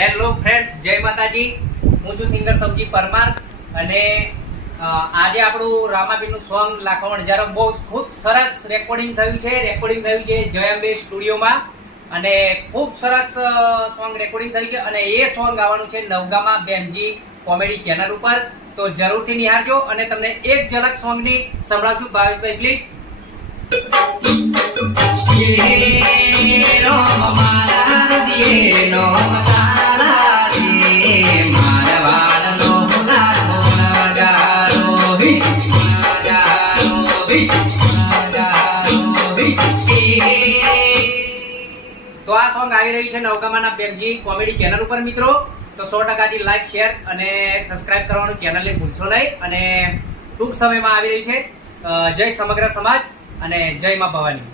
Hello friends, જય માતાજી. હું છું સિંગર સબજી પરમાર અને આજે આપણું રામાપીરનું સોંગ લાખો હજારો બહુ ખૂબ સરસ રેકોર્ડિંગ થયું છે જયાબે સ્ટુડિયોમાં અને ખૂબ સરસ સોંગ રેકોર્ડિંગ થયું છે અને એ સોંગ આવવાનું છે નવગામાં બેનજી કોમેડી ચેનલ ઉપર. તો જરૂરથી નિહાળજો અને તમને એક ઝલક સોંગની સંભળાવશું. ભાવેશભાઈ પ્લીઝ. તો આ સોંગ આવી રહ્યું છે નવગામાના બેનજી કોમેડી ચેનલ ઉપર મિત્રો. તો 100% લાઈક, શેર અને સબસ્ક્રાઇબ કરવાનું ચેનલને ભૂલશો નહીં. અને ટૂંક સમયમાં આવી રહ્યું છે. જય સમગ્ર સમાજ અને જય માં ભવાની.